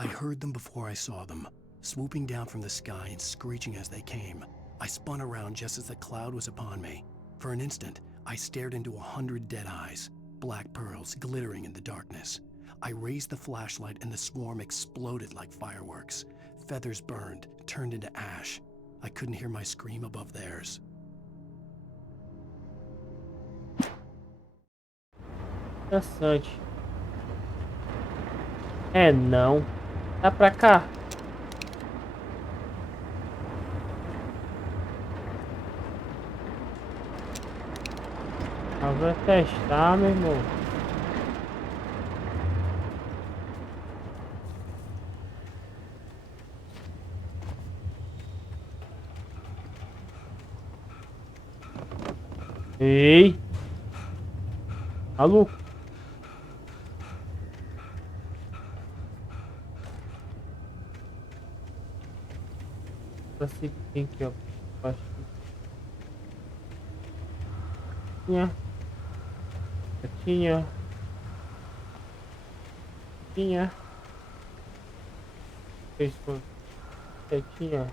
I heard them before I saw them, swooping down from the sky and screeching as they came. I spun around just as the cloud was upon me. For an instant, I stared into 100 dead eyes, black pearls glittering in the darkness. I raised the flashlight and the swarm exploded like fireworks. Feathers burned, turned into ash. I couldn't hear my scream above theirs. Interessante. É, não. Tá pra cá. Eu vou testar, meu irmão. Ei! Maluco! Pra seguir aqui, ó. Acho que tinha. Tinha. Tinha. Isso. Tinha.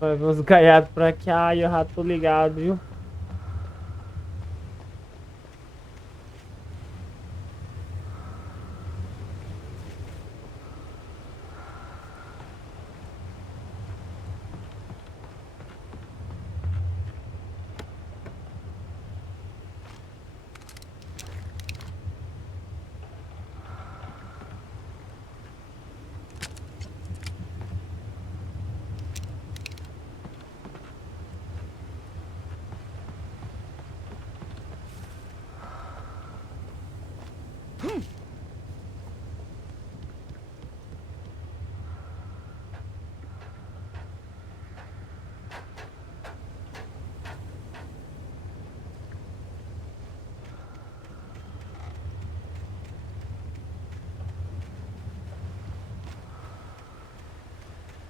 Vai ver uns gaiados pra cá e eu já tô ligado, viu?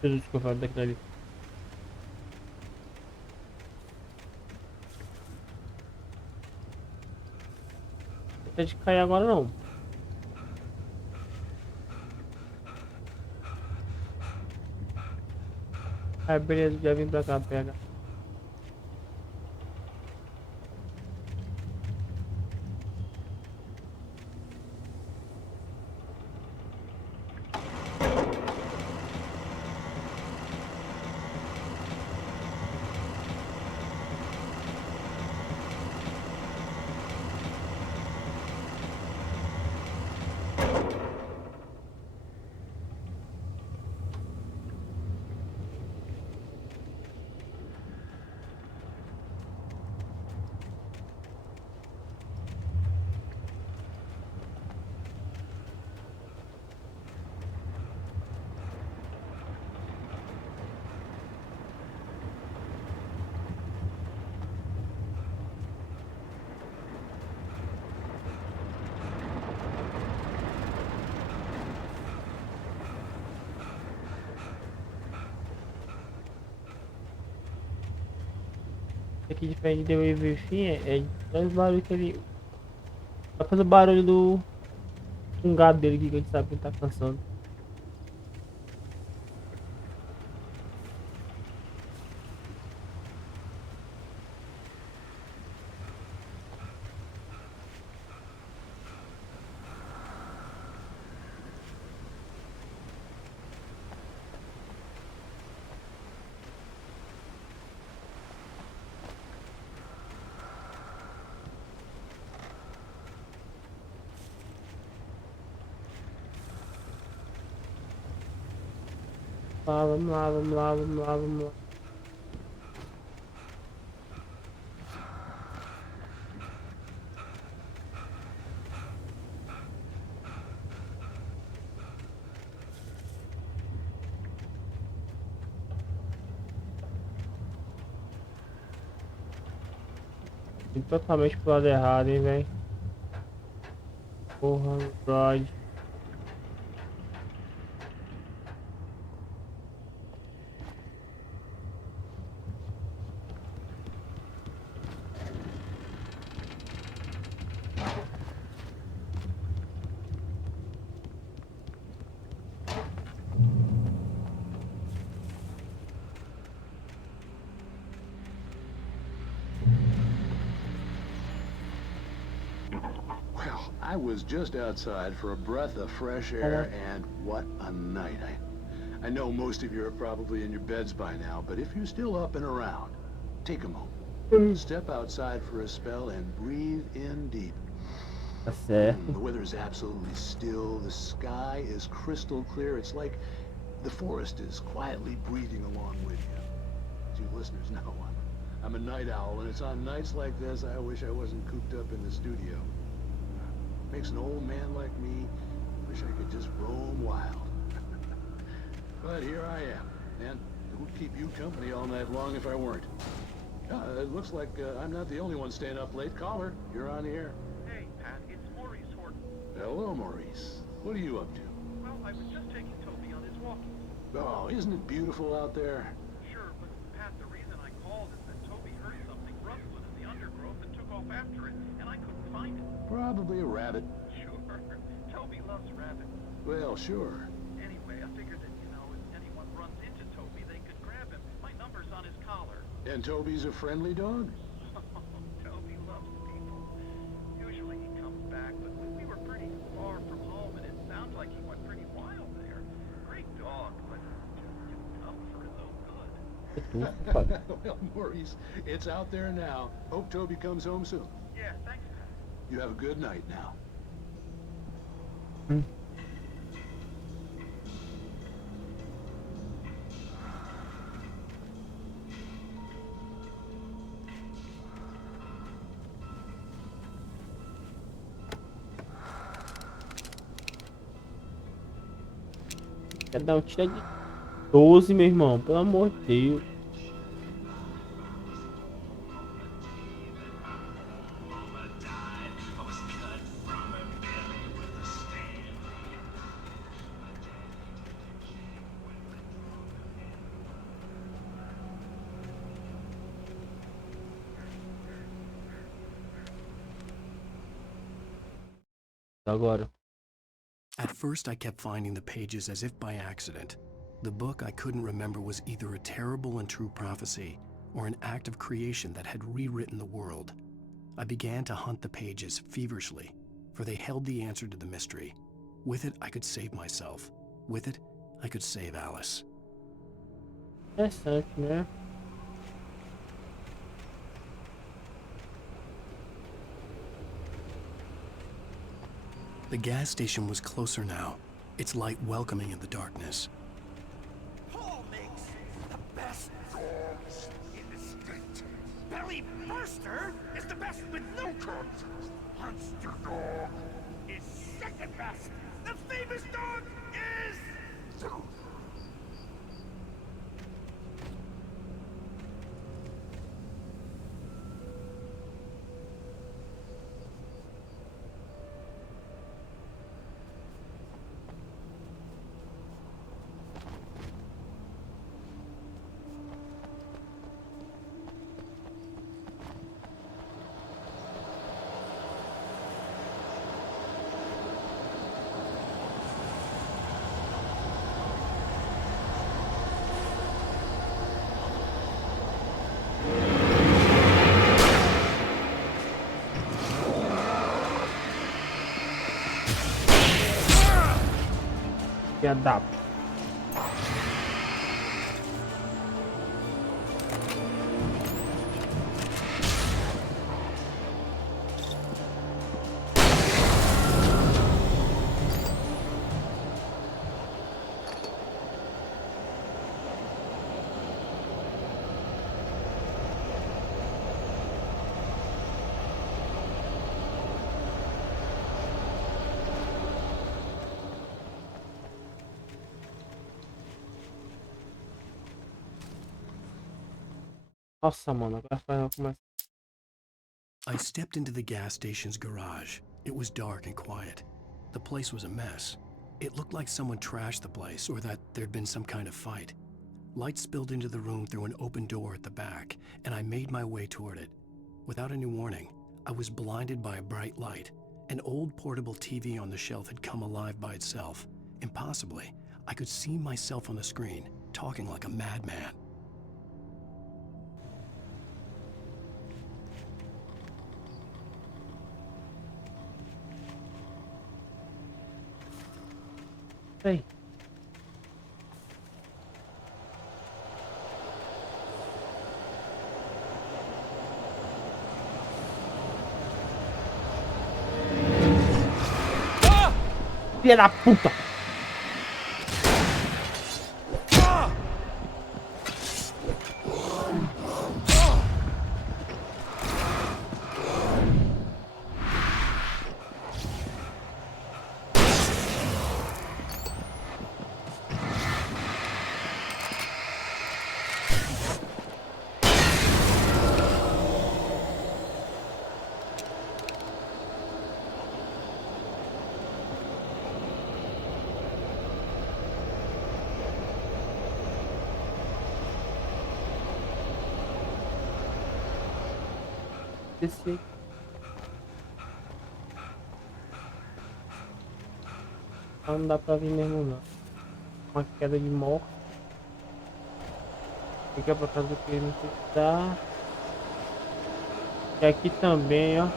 Desculpa, daquilo ali. Não tem de cair agora não. Ah, beleza, já vim pra cá, pega. Aqui diferente do Everfim é dois barulhos que ele. Só pelo barulho do um gado dele que a gente sabe que ele tá cansando. Ah, vamos lá, vamos lá, vamos lá, vamos lá. Fui totalmente pro lado errado, hein, velho. Porra, Rod. Well, I was just outside for a breath of fresh air, and what a night. I know most of you are probably in your beds by now, but if you're still up and around, take a moment. Step outside for a spell and breathe in deep. Tá certo. The weather is absolutely still. The sky is crystal clear. It's like the forest is quietly breathing along with you. As you listeners know, I'm a night owl, and it's on nights like this I wish I wasn't cooped up in the studio. Makes an old man like me wish I could just roam wild. But here I am, and it would keep you company all night long if I weren't. It looks like I'm not the only one staying up late. Caller, you're on the air. Hey, Pat, it's Maurice Horton. Hello, Maurice. What are you up to? Well, I was just taking Toby on his walkies. Oh, isn't it beautiful out there? Sure, but Pat, the reason I called is that Toby heard something rustling in the undergrowth and took off after it, and I couldn't find it. Probably a rabbit. Sure, Toby loves rabbits. Well, sure. Anyway, I figured that, if anyone runs into Toby, they could grab him. My number's on his collar. And Toby's a friendly dog? Toby loves people. Usually he comes back, but we were pretty far from home, and it sounds like he went pretty wild there. Great dog, but just too tough for his own good. Well, Maurice, it's out there now. Hope Toby comes home soon. Yeah, thanks, Pat. You have a good night now. Quer dar um tiro de 12, meu irmão. Pelo amor de Deus. Agora. At first, I kept finding the pages as if by accident. The book I couldn't remember was either a terrible and true prophecy or an act of creation that had rewritten the world. I began to hunt the pages feverishly, for they held the answer to the mystery. With it, I could save myself. With it, I could save Alice. Interessante, né? The gas station was closer now, its light welcoming in the darkness. Paul makes the best dogs in the state. Belly Burster is the best with no contest. Monster Dog is second best. The famous dog is... Filha da... Nossa, mano, agora vai começar. I stepped into the gas station's garage. It was dark and quiet. The place was a mess. It looked like someone trashed the place or that there'd been some kind of fight. Light spilled into the room through an open door at the back, and I made my way toward it. Without any warning, I was blinded by a bright light. An old portable TV on the shelf had come alive by itself. Impossibly, I could see myself on the screen, talking like a madman. Ei. Filha da puta! Esse não dá pra vir mesmo não. Uma queda de morte. Fica pra casa do que ele necessitar. E aqui também, ó.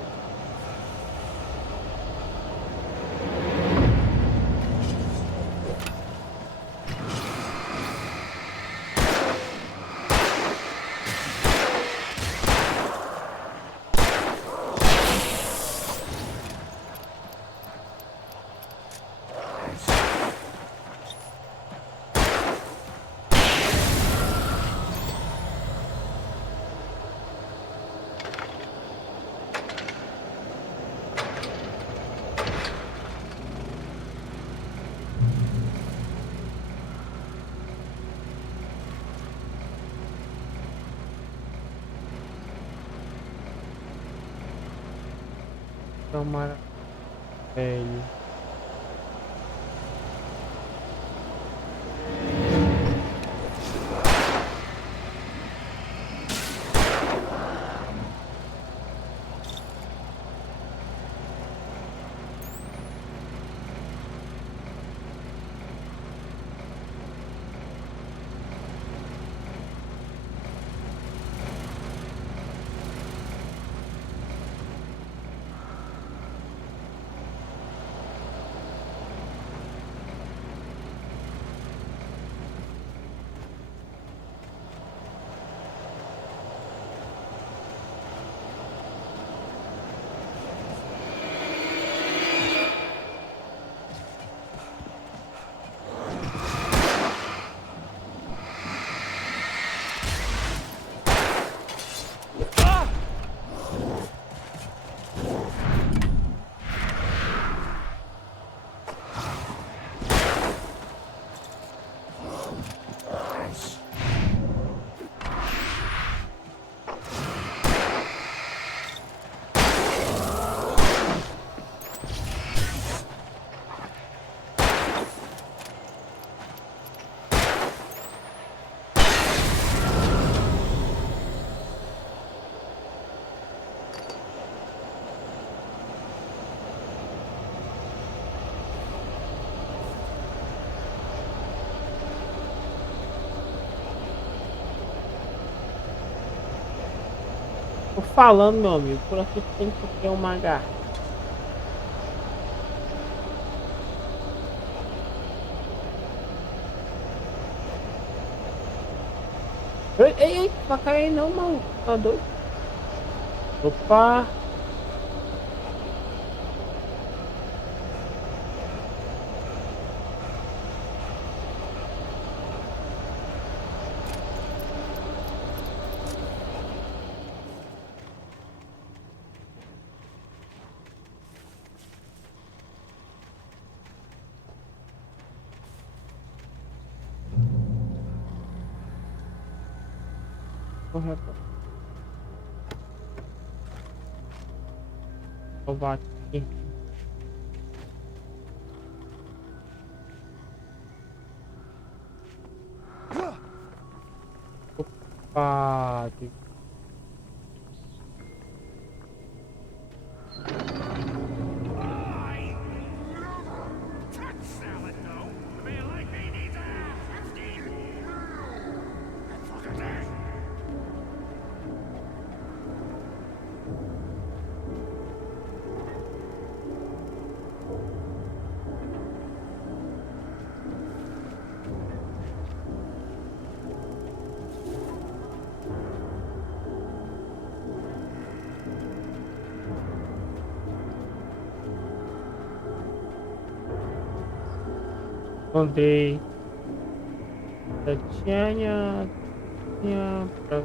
Tomara velho. Tô falando, meu amigo, por aqui tem que ter uma garra. Ei, vai cair não, mano. Tá doido? Opa! Correto. salvar aqui. Opa, I never touch salad, though. A man like me needs a hefty meal. And for the day. encontrei Tatiana, pra...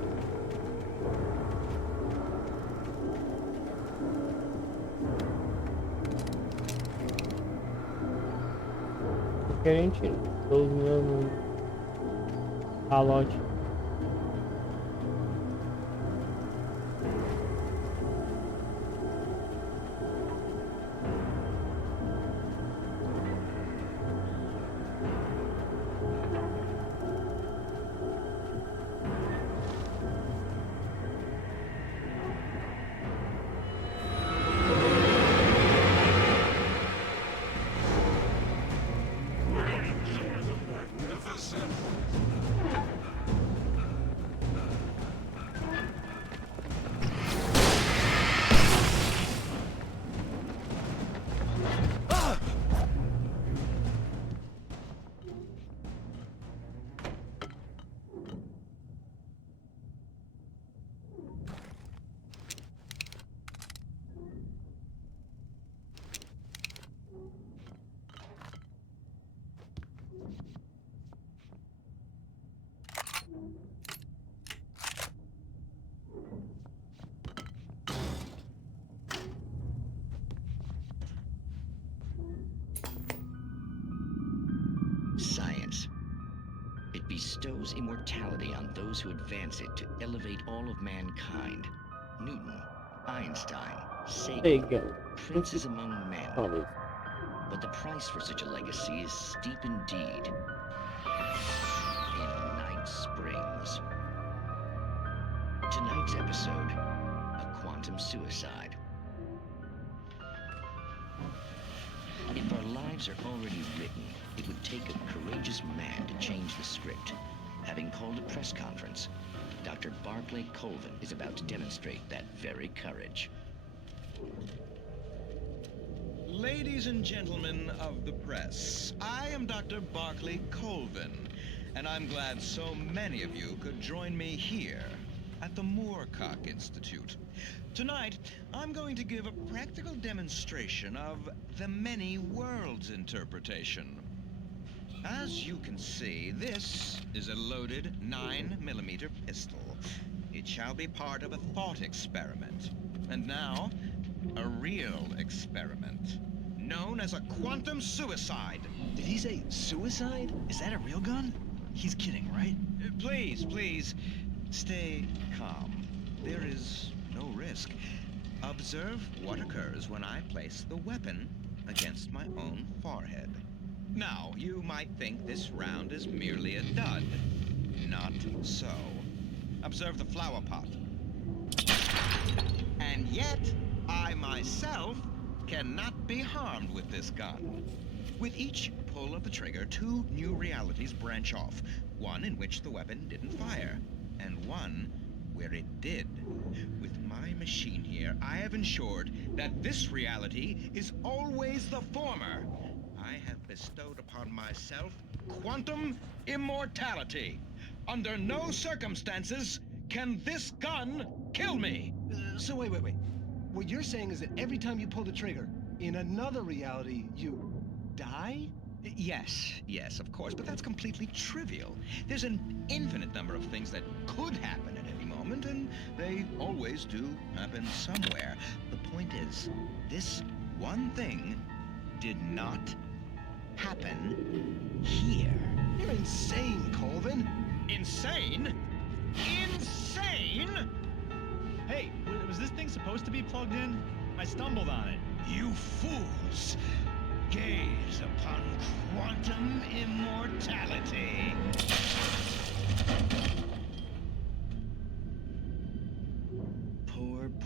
diferente dos meus calote. Science. It bestows immortality on those who advance it to elevate all of mankind. Newton, Einstein, There you Sagan, go. princes among men. Always. But the price for such a legacy is steep indeed. In Night Springs. Tonight's episode, a quantum suicide. If our lives are already written, it would take a courageous man to change the script. Having called a press conference, Dr. Barclay Colvin is about to demonstrate that very courage. Ladies and gentlemen of the press, I am Dr. Barclay Colvin, and I'm glad so many of you could join me here at the Moorcock Institute. Tonight, I'm going to give a practical demonstration of the many worlds interpretation. As you can see, this is a loaded 9mm pistol. It shall be part of a thought experiment. And now, a real experiment, known as a quantum suicide. Did he say suicide? Is that a real gun? He's kidding, right? Please, stay calm. There is no risk. Observe what occurs when I place the weapon against my own forehead. Now, you might think this round is merely a dud. Not so. Observe the flower pot. And yet, I myself cannot be harmed with this gun. With each pull of the trigger, two new realities branch off. One in which the weapon didn't fire, and one where it did. With my machine here, I have ensured that this reality is always the former. I have bestowed upon myself quantum immortality. Under no circumstances can this gun kill me. So wait. What you're saying is that every time you pull the trigger, in another reality, you die? Yes, of course, but that's completely trivial. There's an infinite number of things that could happen at any moment, and they always do happen somewhere. The point is, this one thing did not happen here. You're insane, Colvin. Insane? Insane? Hey, was this thing supposed to be plugged in? I stumbled on it. You fools! Gaze upon quantum immortality.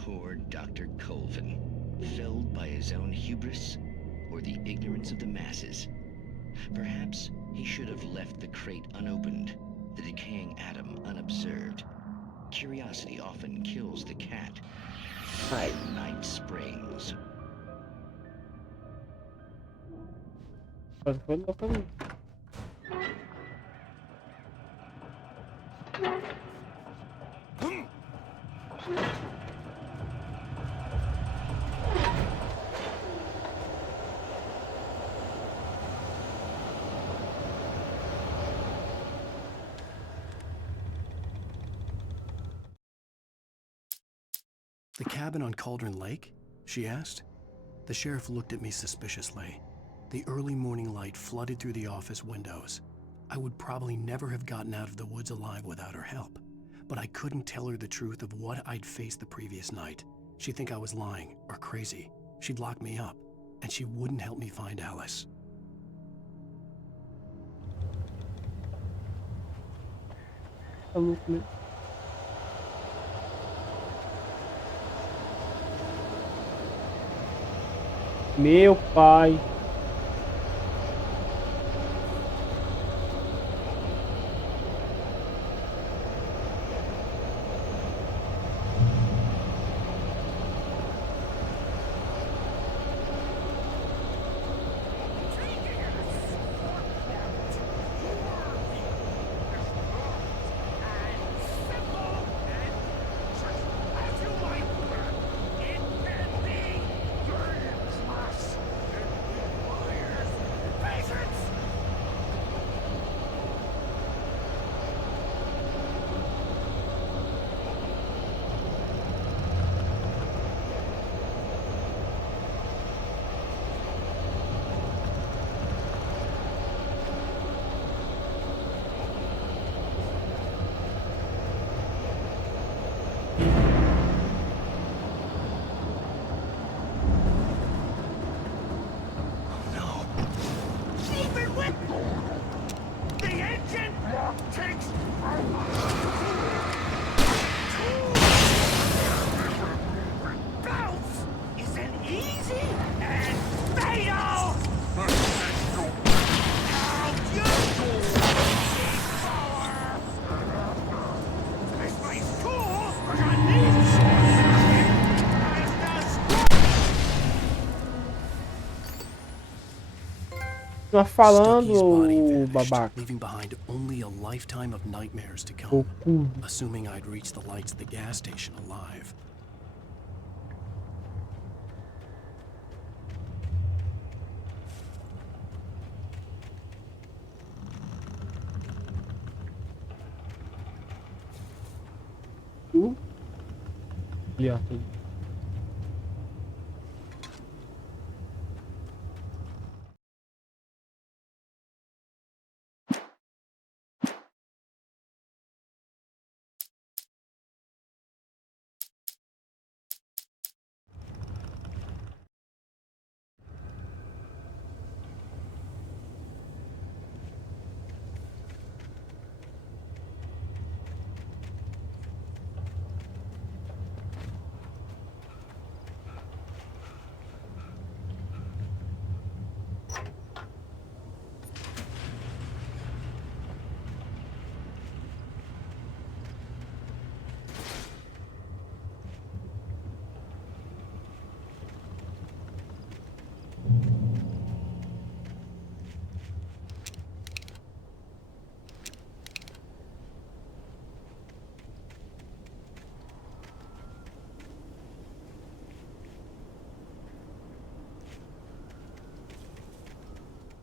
Poor Dr. Colvin, felled by his own hubris or the ignorance of the masses. Perhaps he should have left the crate unopened, the decaying atom unobserved. Curiosity often kills the cat. Night Springs. Mas foi louco ali. The cabin on Cauldron Lake? She asked. The sheriff looked at me suspiciously. The early morning light flooded through the office windows. I would probably never have gotten out of the woods alive without her help, but I couldn't tell her the truth of what I'd faced the previous night. She'd think I was lying or crazy. She'd lock me up, and she wouldn't help me find Alice. Tá louco, né? Meu pai. Even with the engine takes bounce isn't easy and fatal. Now you power. This place cool, but I need Tá falando, Stucky's body ô vanished, babaca. leaving behind only a lifetime of nightmares to Ô come, cu. assuming I'd reach the lights at the gas station alive. Ali, ó. Tudo.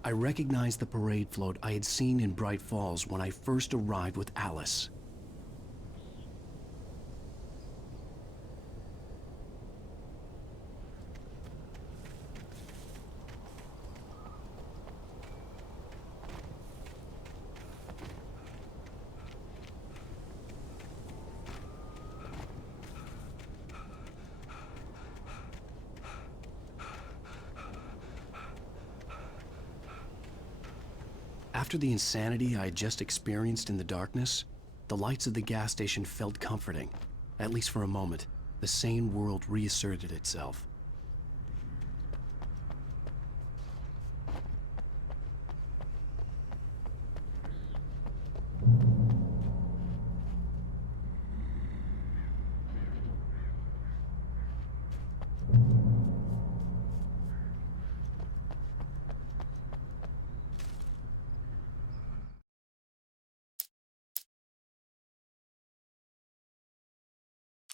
I recognized the parade float I had seen in Bright Falls when I first arrived with Alice. After the insanity I had just experienced in the darkness, the lights of the gas station felt comforting. At least for a moment, the sane world reasserted itself.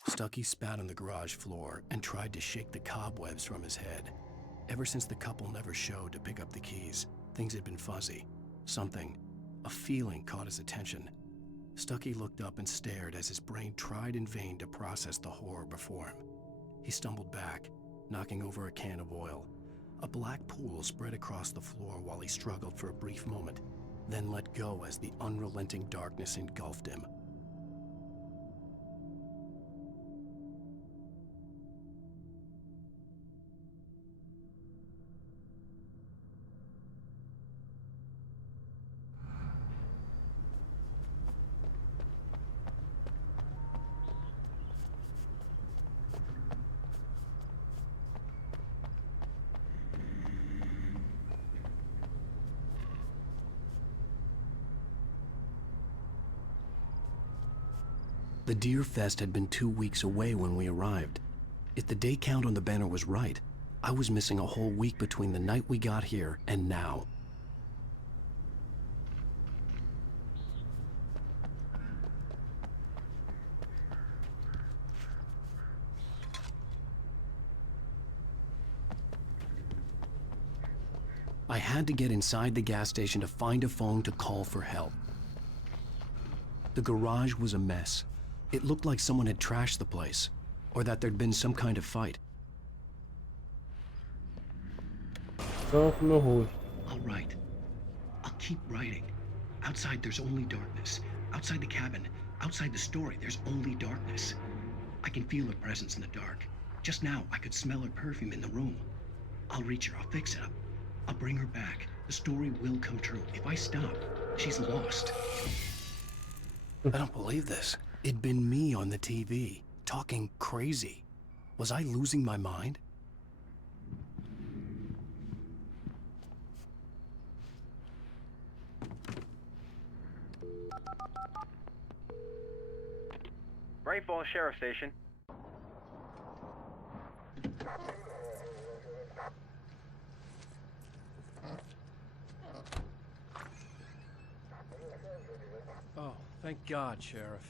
Stucky spat on the garage floor and tried to shake the cobwebs from his head. Ever since the couple never showed to pick up the keys, things had been fuzzy. Something, a feeling caught his attention. Stucky looked up and stared as his brain tried in vain to process the horror before him. He stumbled back, knocking over a can of oil. A black pool spread across the floor while he struggled for a brief moment, then let go as the unrelenting darkness engulfed him. The Deer Fest had been 2 weeks away when we arrived. If the day count on the banner was right, I was missing a whole week between the night we got here and now. I had to get inside the gas station to find a phone to call for help. The garage was a mess. It looked like someone had trashed the place, or that there'd been some kind of fight. Não com meu rosto. I'll write. I'll keep writing. Outside there's only darkness. Outside the cabin, outside the story, there's only darkness. I can feel her presence in the dark. Just now, I could smell her perfume in the room. I'll reach her, I'll fix it up. I'll bring her back. The story will come true. If I stop, she's lost. I don't believe this. It'd been me on the TV, talking crazy. Was I losing my mind? Bright Falls Sheriff Station. Oh, thank God, Sheriff.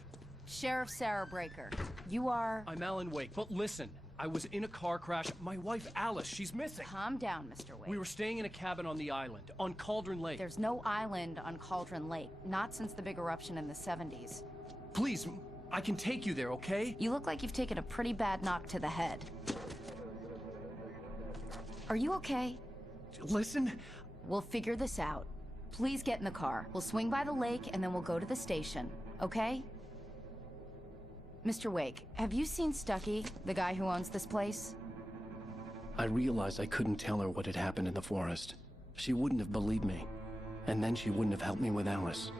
Sheriff Sarah Breaker. You are... I'm Alan Wake, but listen, I was in a car crash. My wife, Alice, she's missing. Calm down, Mr. Wake. We were staying in a cabin on the island, on Cauldron Lake. There's no island on Cauldron Lake, not since the big eruption in the 70s. Please, I can take you there, okay? You look like you've taken a pretty bad knock to the head. Are you okay? Listen. We'll figure this out. Please get in the car. We'll swing by the lake and then we'll go to the station, okay? Mr. Wake, have you seen Stucky, the guy who owns this place? I realized I couldn't tell her what had happened in the forest. She wouldn't have believed me. And then she wouldn't have helped me with Alice.